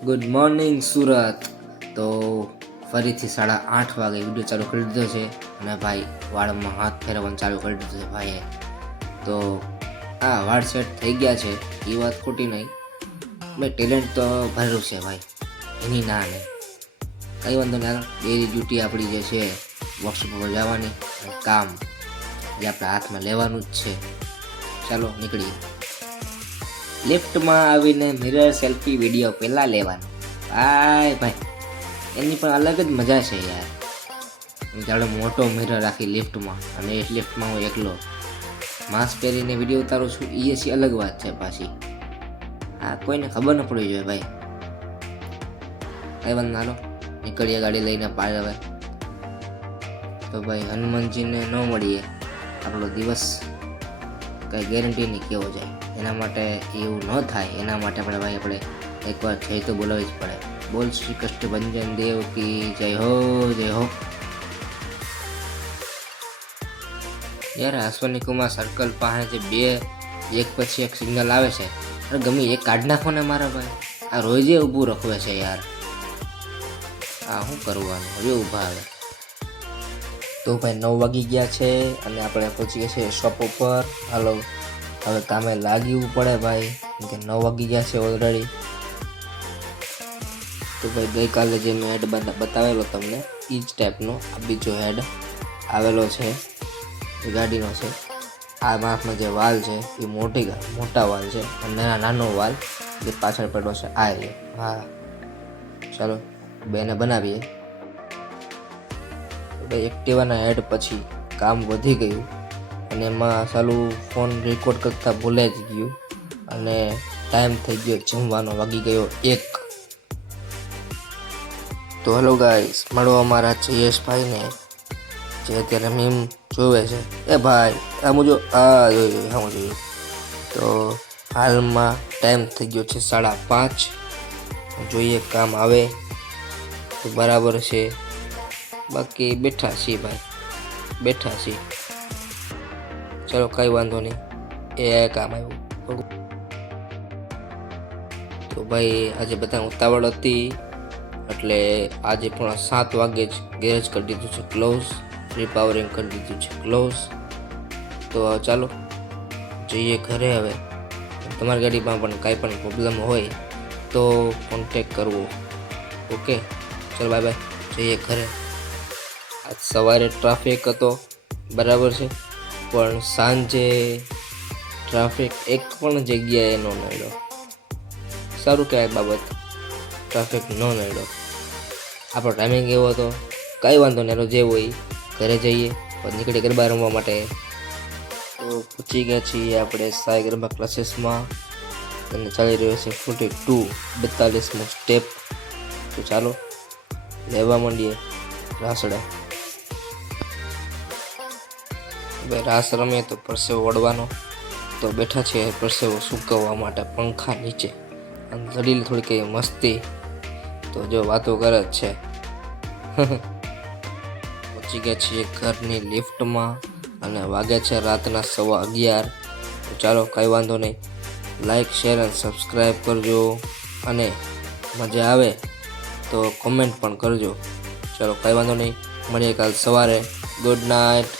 Good morning Surat. તો ફરીથી 8:30 વાગે વિડીયો ચાલુ કરી દીધો છે અને ભાઈ વાળમાં હાથ ફેરવવાનું ચાલુ કરી દીધું છે ભાઈએ. તો આ વાળ સેટ થઈ ગયા છે એ વાત ખોટી નહીં. ભાઈ ટેલેન્ટ તો ભરેલું છે ભાઈ, એની ના નહીં, કંઈ વાંધો નહીં. ડેલી ડ્યુટી આપણી જે છે વર્કશોપ પર જવાની અને કામ જે આપણા હાથમાં લેવાનું જ છે. ચાલો નીકળીએ. લિફ્ટમાં આવીને મિરર સેલ્ફી વિડીયો પહેલાં લેવાનો. ભાઈ એની પણ અલગ જ મજા છે યાર. જાણે મોટો મિરર રાખી લિફ્ટમાં અને એ લિફ્ટમાં હું એકલો માસ્ક પહેરીને વિડીયો ઉતારું છું, એ છે અલગ વાત છે પાછી. હા, કોઈને ખબર ન પડી જોઈએ ભાઈ. કઈ વાંધો ના, નીકળીએ ગાડી લઈને પાર. હવે તો ભાઈ હનુમાનજીને ન મળીએ આપણો દિવસ કંઈ ગેરંટી નહીં કેવો જાય. એના માટે એવું ન થાય એના માટે આપણે એકવાર જય તો બોલાવી જ પડે. બોલ શ્રી કૃષ્ણ ભંજન દેવ કી જય હો, જય હો. યાર અશ્વની કુમાર સર્કલ પાસે જે બે એક પછી એક સિગ્નલ આવે છે, અરે ગમે એક કાઢ નાખો ને મારા ભાઈ. આ રોજે ઊભું રખવે છે યાર. આ શું કરવાનું, હવે ઊભા આવે. તો ભાઈ 9 વાગી ગયા છે અને આપણે પહોંચી ગયા છે શોપ ઉપર. હાલો હવે કામે લાગવું પડે ભાઈ, કે 9 વાગી ગયા છે ઓલરેડી. તો ભાઈ ગઈકાલે જે મેં હેડ બતાવેલો તમને એ જ ટાઈપનો આ બીજો હેડ આવેલો છે, એ ગાડીનો છે. આ માથમાં જે વાલ છે એ મોટા વાલ છે અને નાનો વાલ જે પાછળ પડ્યો છે આ એ. હા ચાલો બેને બનાવીએ. ભાઈ એક્ટિવાના હેડ પછી કામ વધી ગયું અને એમાં ચાલું ફોન રેકોર્ડ કરતાં ભૂલાઈ જ ગયું અને ટાઈમ થઈ ગયો જમવાનો, વાગી ગયો 1. તો હેલો ગાઈસ, મળો અમારા જયેશભાઈને જે અત્યારે મીમ જોવે છે. એ ભાઈ આમ જો જોયું. તો હાલમાં ટાઈમ થઈ ગયો છે 5:30. જોઈએ કામ આવે તો બરાબર છે, બાકી બેઠા છીએ ભાઈ, બેઠા છીએ. ચલો કંઈ વાંધો નહીં, એ કામ આવ્યું. તો ભાઈ આજે બધા ઉતાવળ હતી એટલે આજે પણ 7 વાગે જ ગેરેજ કરી દીધું છે ક્લોઝ, રિપાવરિંગ કરી દીધું છે ક્લોઝ. તો ચાલો જઈએ ઘરે. હવે તમારી ગાડીમાં પણ કાંઈ પણ પ્રોબ્લેમ હોય તો કોન્ટેક કરવો. ઓકે ચલો બાય બાય, જઈએ ઘરે. આજ સવારે ટ્રાફિક હતો બરાબર છે, પણ સાંજે ટ્રાફિક એક પણ જગ્યાએ ન નડ્યો. સારું કહેવાય બાબત, ટ્રાફિક ન નડ્યો. આપણો ટાઈમિંગ એવો હતો, કાંઈ વાંધો નહીં, જે હોય ઘરે જઈએ પછી નીકળી ગરબા રમવા માટે. તો પૂછી ગયા છીએ આપણે સાઈ ગરબા ક્લાસીસમાં અને ચાલી રહ્યો છે 42 સ્ટેપ. તો ચાલો લેવા માંડીએ રાસડા. હવે રાસ રમીએ તો પરસેવો વળવાનો, તો બેઠા છે પરસેવો સૂકવવા માટે પંખા નીચે. અને દલીલ થોડી કઈ મસ્તી, તો જો વાતો કરે જ છે. પહોંચી ગયા છીએ ઘરની લિફ્ટમાં અને વાગ્યા છે રાતના 11:15. તો ચાલો કંઈ વાંધો નહીં, લાઈક શેર અને સબસ્ક્રાઈબ કરજો અને મજા આવે તો કોમેન્ટ પણ કરજો. ચાલો કંઈ વાંધો નહીં, મળીએ કાલ સવારે. Good night.